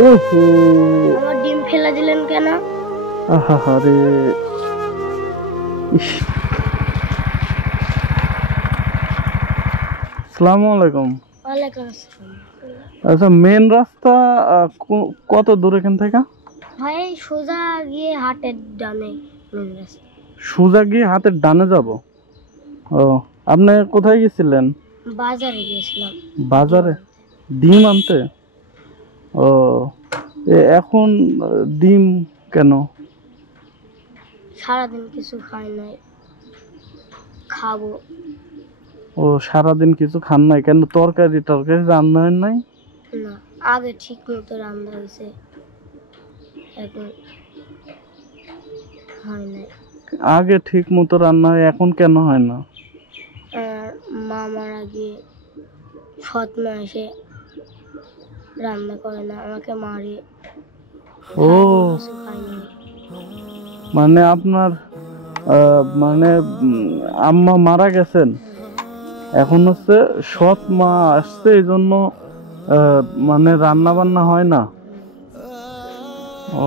ওহো, আমার ডিম ফেলে দিলেন কেন? আহারে, ইস। আসসালামু আলাইকুম। ওয়ালাইকুম আসসালাম। আচ্ছা, মেন রাস্তা কত দূর এখান থেকে? ভাই সোজা গিয়ে হাটের ডানে মেন রাস্তা। সোজা গিয়ে হাতের ডানে যাব? ও, আপনি কোথায় গেছিলেন? বাজারে গিয়েছিলাম। বাজারে ডিম আনতে? ও, এখন ডিম কেন? সারাদিন কিছু খাই নাই, খাবো। ও, সারাদিন কিছু খান নাই কেন? তরকারি টরকারি রান্না হয় নাই? না, আগে ঠিক মতো রান্না হয়েছে, এখন হয় নাই। আগে ঠিক মতো রান্না হয়, এখন কেন হয় না? মা মারা গিয়ে সৎ মা এসে রান্না করে না, আমাকে মারে। ও, কিছু খাই নাই। মানে আপনার মানে আম্মা মারা গেছেন, এখন হচ্ছে সৎ মা আসছে, এই জন্য মানে রান্না বান্না হয় না। ও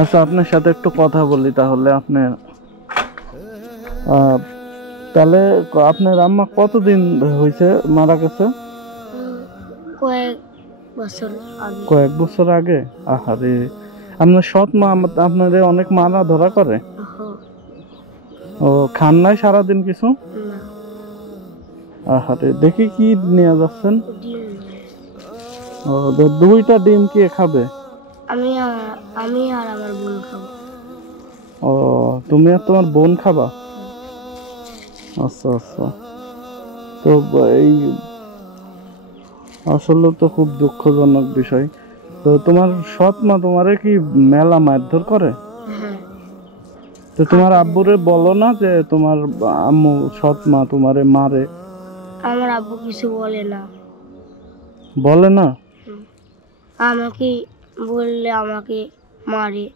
আচ্ছা, আপনার সাথে একটু কথা বলি তাহলে। আপনি তাহলে আপনার আম্মা কতদিন হয়েছে মারা গেছে? কয়েক বছর আগে। কয়েক বছর আগে? আহারে, আপনার সৎ মা আপনাদের অনেক মারা ধরা করে? ও, খান নাই সারাদিন কিছু? না, আহারে, দেখি কি নিয়ে যাচ্ছেন? ডিম। ও, দুইটা ডিম কে খাবে? আমি আর আমার বোন খাবো। ও, তুমি আর তোমার বোন খাবা? আচ্ছা আচ্ছা। তো এই আসলে তো খুব দুঃখজনক বিষয়। তো তোমার সৎ মা তোমারে কি মেলা মারধর করে? হ্যাঁ। তো তোমার আব্বুরে বলো না যে তোমার আম্মু সৎ মা তোমারে মারে? আমার আব্বু কিছু বলে না। বলে না? আমাকে বললে আমাকে মারে।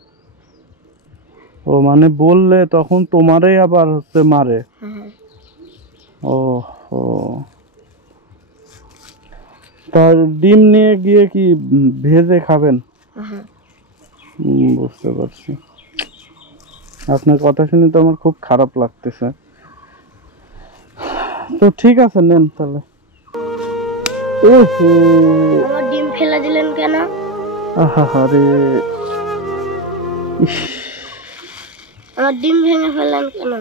ও, মানে বললে তখন তোমারই আবার হচ্ছে মারে? হ্যাঁ। ও ও, তা ডিম নিয়ে গিয়ে কি ভেজে খাবেন? হ্যাঁ। বুঝতে পারছি। আপনার কথা শুনে তো আমার খুব খারাপ লাগতেছে। তো ঠিক আছে, নেন তাহলে। ওহো, আমার ডিম ফেলে দিলেন কেন? আহারে, ইস। আমার ডিম ভেঙে ফেললেন কেন?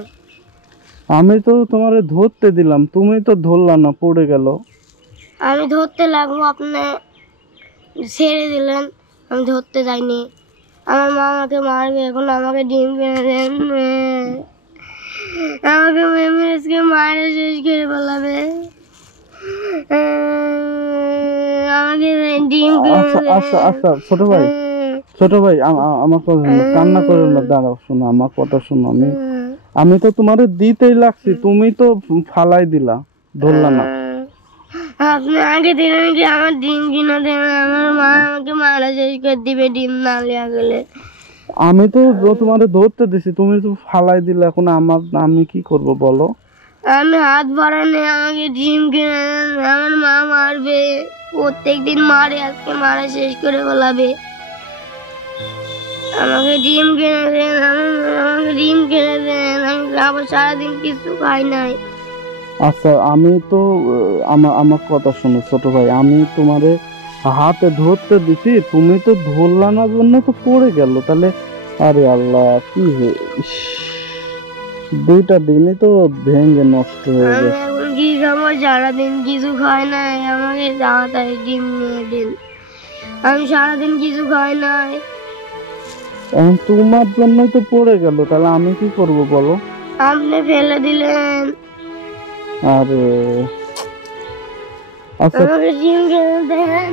আমি তো তোমারে ধরতে দিলাম, তুমি তো ধরলা না, পড়ে গেল। আমি ধরতে লাগবো, আপনি ছেড়ে দিলেন, আমি ধরতে যাইনি। আমার মা আমাকে মারবে, এখন আমাকে ডিম কিনে দেন। আমাকে মেমরিজকে মারে শেষ করে ফেলাবে। আমাকে ডিম আচ্ছা আচ্ছা আচ্ছা, ছোট ভাই, ছোট ভাই, আমার কথা শোনো, কান্না করো না, দাঁড়াও, শোনো আমার কথা, শোনো। আমি তো তোমারে দিতেই লাগছি, তুমি তো ফালাই দিলা, ধরলা না। আপনি আগে দিলেন কি আমার ডিম কিনে দেবেন? আমার মা আমাকে মারা শেষ করে দিবে ডিম না লিয়া গেলে। আমি তো তোমারে ধরতে দিছি, তুমি তো ফালাই দিলে, এখন আমি কি করব বলো? আমি হাত বাড়ালে আমাকে ডিম কিনে দেন, আমার মা মারবে, প্রত্যেকদিন মারে, আজকে মারা শেষ করে ফেলাবে। আমাকে ডিম কিনে দেন, আমাকে ডিম কিনে দেন, আমি খাবো, সারাদিন কিছু খাই নাই। আচ্ছা, আমি তো আমার কথা শোনো ছোট ভাই, আমি তোমারে হাতে ধরতে দিছি, তুমি তো ধরলা না, জন্য তো পড়ে গেল। তাহলে আরে আল্লাহ, কি ইস, দুইটা দিনই তো ভেঙে নষ্ট হয়ে আমি গেছে। এখন কি খাবো, সারাদিন কিছু খাই নাই, আমাকে তাড়াতাড়ি ডিম নিয়ে দিন। আমি সারাদিন কিছু খাই নাই। এখন তোমার জন্যই তো পড়ে গেল, তাহলে আমি কি করব বলো? আপনি ফেলে দিলেন। আরে আচ্ছা, আমাকে ডিম কিনে দেন,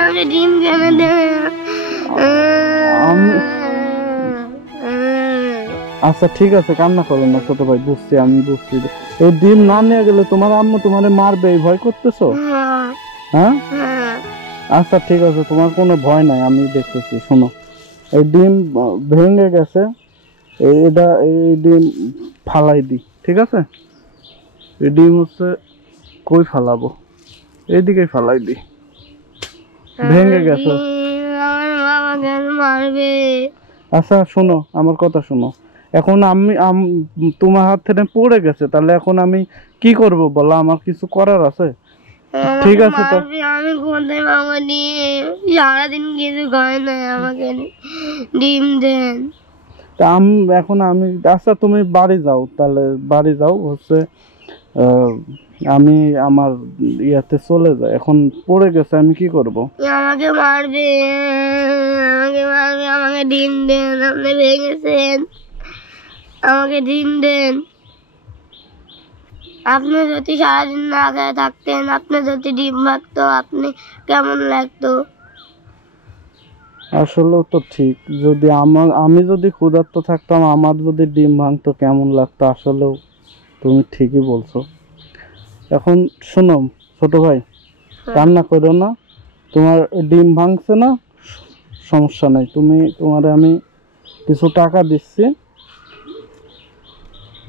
আমাকে ডিম কিনে দেন। আমি আচ্ছা ঠিক আছে, কান্না করো না ছোট ভাই, বুঝছি, আমি বুঝছি। এই ডিম না নিয়ে গেলে তোমার আম্মু তোমারে মারবে, এই ভয় করতেছো? হ্যাঁ, আচ্ছা ঠিক আছে, তোমার কোনো ভয় নাই, আমি দেখতেছি। শোনো, এই ডিম ভেঙে গেছে, এই ডিম ফালাই দি, ঠিক আছে? এই ডিম হচ্ছে কই ফালাবো, এইদিকে ফালাই দি। ভেঙে গেছে। আমার বাবা কেন মারবে? আচ্ছা শোনো, আমার কথা শোনো। এখন আমি তোমার হাত থেকে পড়ে গেছে, তাহলে এখন আমি কি করব বলো? আমার কিছু করার আছে? ঠিক আছে তো, আমি কোথায় বাবা ডিম? সারাদিন কিছু খাই না, আমাকে ডিম দেন। তা আমি আচ্ছা তুমি বাড়ি যাও, তাহলে বাড়ি যাও হচ্ছে আমি আমার ইয়াতে চলে যাই। এখন পড়ে গেছে, আমি কি করব? আমাকে মারবে, আমাকে মারবে, আমাকে ডিম দেন। আপনি ভেঙেছেন, আমাকে ডিম দেন। আপনি যদি সারাদিন না খেয়ে থাকতেন, আপনি যদি ডিম ভাগতো, আপনি কেমন লাগতো? আসলে তো ঠিক, যদি আমি যদি ক্ষুধার্ত থাকতাম, আমার যদি ডিম ভাঙতো কেমন লাগতো? আসলেও তুমি ঠিকই বলছো। এখন শোনো ছোট ভাই, কান্না করো না। তোমার ডিম ভাঙছে না, সমস্যা নাই। তোমারে আমি কিছু টাকা দিচ্ছি,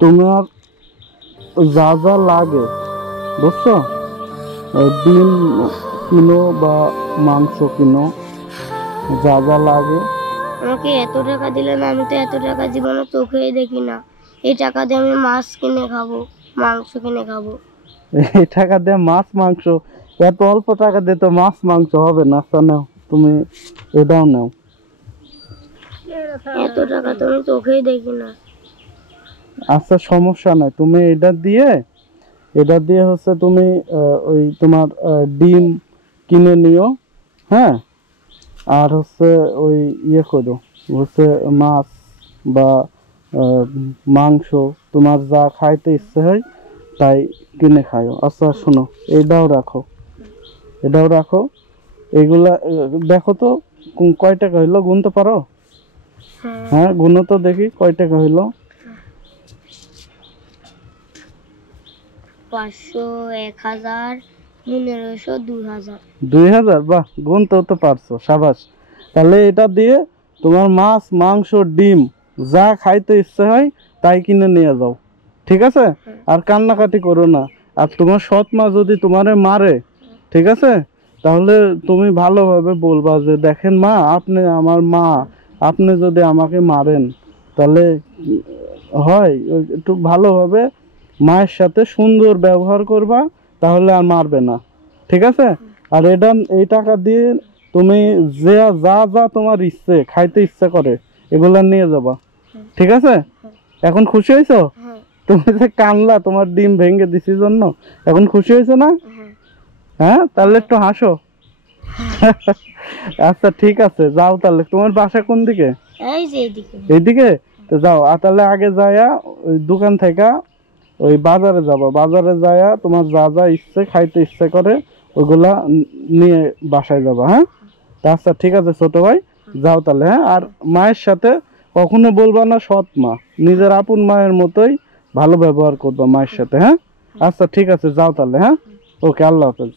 তোমার যা যা লাগে বুঝছো, ডিম কিনো বা মাংস কিনো, যা যা লাগে। আমাকে এত টাকা দিলেন, আমি তো এত টাকা জীবনে চোখেই দেখি না। এই টাকা দিয়ে আমি মাছ কিনে খাবো, মাংস কিনে খাবো। এই টাকা দিয়ে মাছ মাংস? এত অল্প টাকা দিয়ে তো মাছ মাংস হবে না। আচ্ছা নাও, তুমি এটাও নাও। এত টাকা তো আমি চোখেই দেখি না। আচ্ছা সমস্যা নাই, তুমি এটা দিয়ে হচ্ছে তুমি ওই তোমার ডিম কিনে নিও, হ্যাঁ। আর হচ্ছে ওই ইয়ে করো, হচ্ছে মাছ বা মাংস, তোমার যা খাইতে ইচ্ছে হয় তাই কিনে খাও। আচ্ছা শোনো, এটাও রাখো, এটাও রাখো। এগুলা দেখো তো কয় টাকা হইলো, গুনতে পারো? হ্যাঁ গুনো তো দেখি কয় টাকা হইলো। 500, 1000, 1500, 2000। 2000? বাহ, গুনতেও তো পারছো, সাবাস। তাহলে এটা দিয়ে তোমার মাছ মাংস ডিম যা খাইতে ইচ্ছে হয় তাই কিনে নিয়ে যাও, ঠিক আছে? আর কান্নাকাটি করো না। আর তোমার সৎ মা যদি তোমারে মারে, ঠিক আছে, তাহলে তুমি ভালোভাবে বলবা যে দেখেন মা, আপনি আমার মা, আপনি যদি আমাকে মারেন তাহলে হয়, একটু ভালোভাবে মায়ের সাথে সুন্দর ব্যবহার করবা, তাহলে আর মারবে না, ঠিক আছে? আর এই টাকা দিয়ে তুমি যা যা যা তোমার ইচ্ছে খাইতে ইচ্ছে করে এগুলা নিয়ে যাবা, ঠিক আছে? এখন খুশি হয়েছো? তুমি যে কানলা তোমার ডিম ভেঙে দিছি জন্য, এখন খুশি হয়েছো না? হ্যাঁ, তাহলে একটু হাসো। আচ্ছা ঠিক আছে, যাও তাহলে। তোমার বাসা কোন দিকে? এই যে এইদিকে। এইদিকে? তো যাও। আর তাহলে আগে যায়া ওই দোকান থেকে ওই বাজারে যাবা, বাজারে যায়া তোমার যা যা ইচ্ছে খাইতে ইচ্ছে করে ওগুলা নিয়ে বাসায় যাবা, হ্যাঁ? আচ্ছা ঠিক আছে ছোট ভাই, যাও তাহলে, হ্যাঁ? আর মায়ের সাথে কখনো বলবা না সৎ মা, নিজের আপন মায়ের মতোই ভালো ব্যবহার করবা মায়ের সাথে, হ্যাঁ? আচ্ছা ঠিক আছে, যাও তাহলে, হ্যাঁ? ওকে, আল্লাহ হাফেজ।